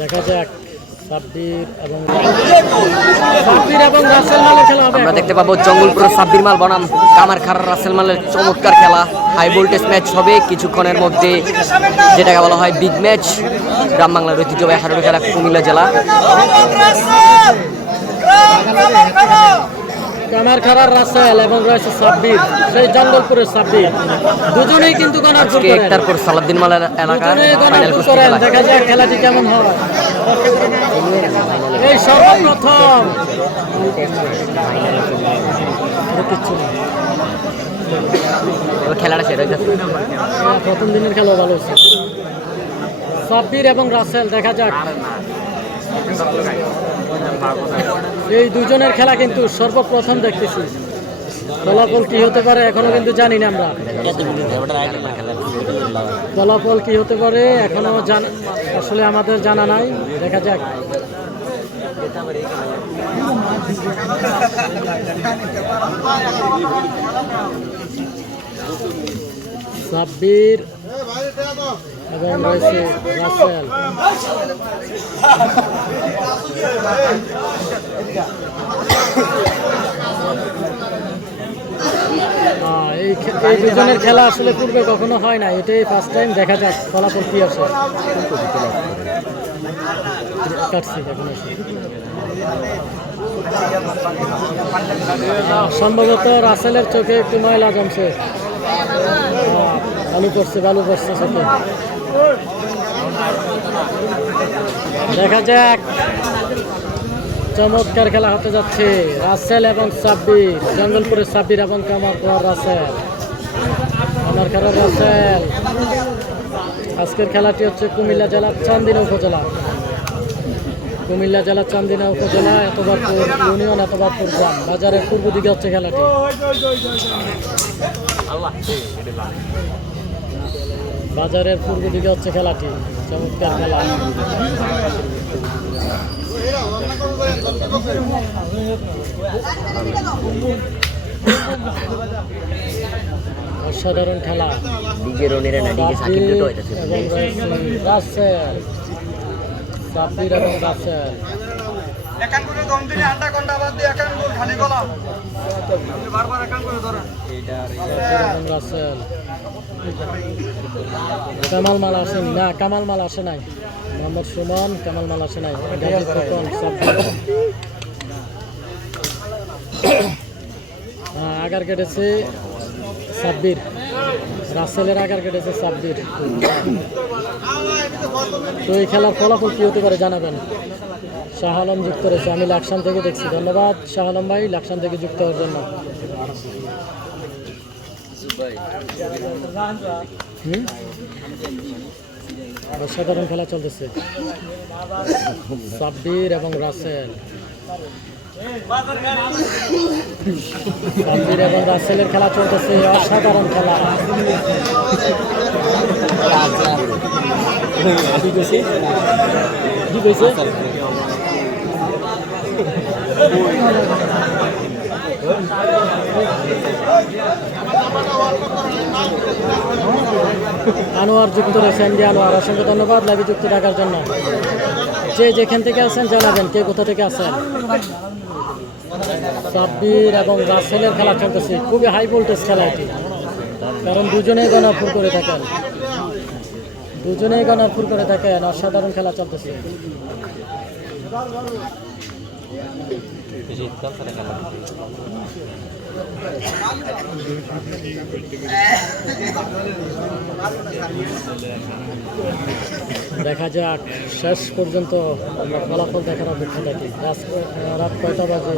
দেখা যাক সাব্বির এবং রাসেল মালের খেলা হবে। আমরা দেখতে পাবো জঙ্গলপুরের সাব্বির মাল বনাম কামারখাড়ার রাসেল মালের চমৎকার খেলা। হাই ভোল্টেজ ম্যাচ হবে কিছুক্ষণের মধ্যে, যেটাকে বলা হয় বিগ ম্যাচ। গ্রাম বাংলার ঐতিহ্যবাহী হাডুডু খেলা, কুমিল্লা জেলা। কামারখাড়ার রাসেল এবং রয়েছে সাব্বির, সেই জঙ্গলপুরের সাব্বির, দুজনেই কিন্তু গণারপুর করেন। একটারপুর সালাউদ্দিন মালের এলাকা ফাইনাল কুস্তি করেন। খেলা। দেখা যাক খেলাটি কেমন হয়। এই সর্বপ্রথম খেলাটা সেটা প্রথম দিনের খেলা ভালো হচ্ছে। সাব্বির এবং রাসেল, দেখা যাক এই দুজনের খেলা কিন্তু সর্বপ্রথম দেখতেছি। ফলাফল কি হতে পারে এখনো কিন্তু জানি না আমরা। ফলাফল কি হতে পারে এখনো আসলে আমাদের জানা নাই। দেখা যাক। সাব্বির এবং রয়েছে রাসেল। এই দুজনের খেলা আসলে পূর্বে কখনো হয় না, এটাই ফার্স্ট টাইম। দেখা যাক ফলাফল কি আসে। সম্ভবত রাসেলের চোখে একটু ময়লা জমছে, ভালো করছে চোখে। দেখা যাক, চমৎকার খেলা হতে যাচ্ছে। রাসেল এবং সাব্বির, জঙ্গলপুরের সাব্বির এবং কামারখাড়ার রাসেল। আজকের খেলাটি হচ্ছে কুমিল্লা জেলার চান্দিনা উপজেলা। এতবারপুর ইউনিয়ন, এতবারপুর গ্রাম বাজারের পূর্ব দিকে হচ্ছে খেলাটি। বাজারের পূর্ব দিকে হচ্ছে খেলাটি। চমৎকার খেলা। অসাধারণ খেলা। সাব্বির এবং রাসেল। কামাল মাল আসেনি না, কামাল মাল আসে নাই। মোহাম্মদ সুমন, কামাল মাল আসে নাই। আগার কেটেছে সাব্বির, রাসেলের আগার কেটেছে সাব্বির। তো এই খেলার ফলাফল কি হতে পারে জানাবেন। শাহ আলম যুক্ত রয়েছে, আমি লাকসাম থেকে দেখছি। ধন্যবাদ শাহ আলম ভাই, লাকসাম থেকে যুক্ত হওয়ার জন্য। অসাধারণ খেলা চলতেছে। সাব্বির এবং রাসেল। সাব্বির এবং রাসেলের খেলা চলতেছে, অসাধারণ খেলা। আনোয়ার যুক্ত রয়েছেন, আনোয়ার অসংখ্য ধন্যবাদ লাইভে যুক্ত থাকার জন্য। যে যেখান থেকে আছেন জানাবেন কে কোথা থেকে আছেন। সাব্বির এবং রাসেলের খেলা চলতেছে, খুবই হাই ভোল্টেজ খেলা এটি, কারণ দুজনেই গণাপুর করে থাকেন। অসাধারণ খেলা চলতেছে। দেখা যাক, শেষ পর্যন্ত আমরা ফলাফল দেখার অপেক্ষা থাকি। রাত কয়টা বাজে?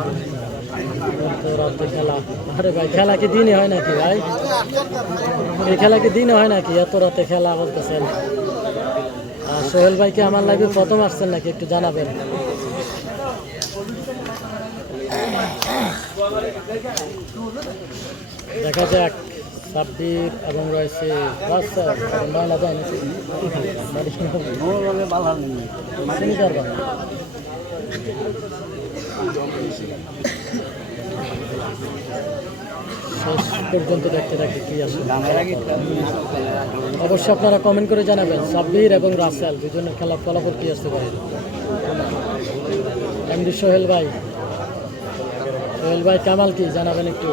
রাতে খেলা। আরে ভাই, খেলা কি দিনে হয় নাকি ভাই? এই খেলা কি দিনে হয় নাকি? এত রাতে খেলা বলতেছেন। সোহেল ভাইকে আমার লাইভে প্রথম আসছেন নাকি একটু জানাবেন। দেখা যাক, সাব্বির এবং রয়েছে ময়লা যায় নাকি? শেষ পর্যন্ত দেখতে থাকি কি আসে। অবশ্যই আপনারা কমেন্ট করে জানাবেন সাব্বির এবং রাসেল দুজনের খেলার ফলাফল কি আসতে পারে। এমডি সোহেল ভাই কামাল কি জানাবেন একটু।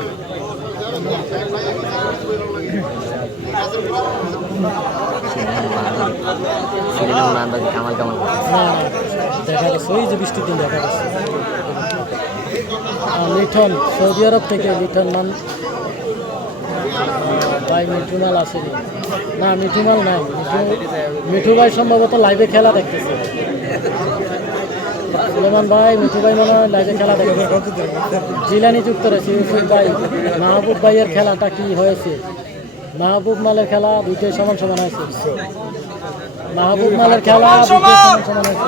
কামাল কামাল না দেখা গেছে ওই যে বৃষ্টির দিন দেখা গেছে। লিটন সৌদি আরব থেকে লিটন ভাই মিঠুমাল আসেনি। না মিঠুমাল নাই, মিঠু ভাই সম্ভবত লাইভে খেলা দেখতেছে। সুলেমান ভাই মিঠু ভাই মনে হয় লাইভে খেলা দেখতেছে। জিলানি যুক্ত রয়েছে ইউসুফ ভাই। মাহবুব ভাইয়ের খেলাটা কি হয়েছে? মাহবুব মালের খেলা দুইটাই সমান সমান হয়েছে। মাহবুব মালের খেলা দুইটাই সমান সমান হয়েছে।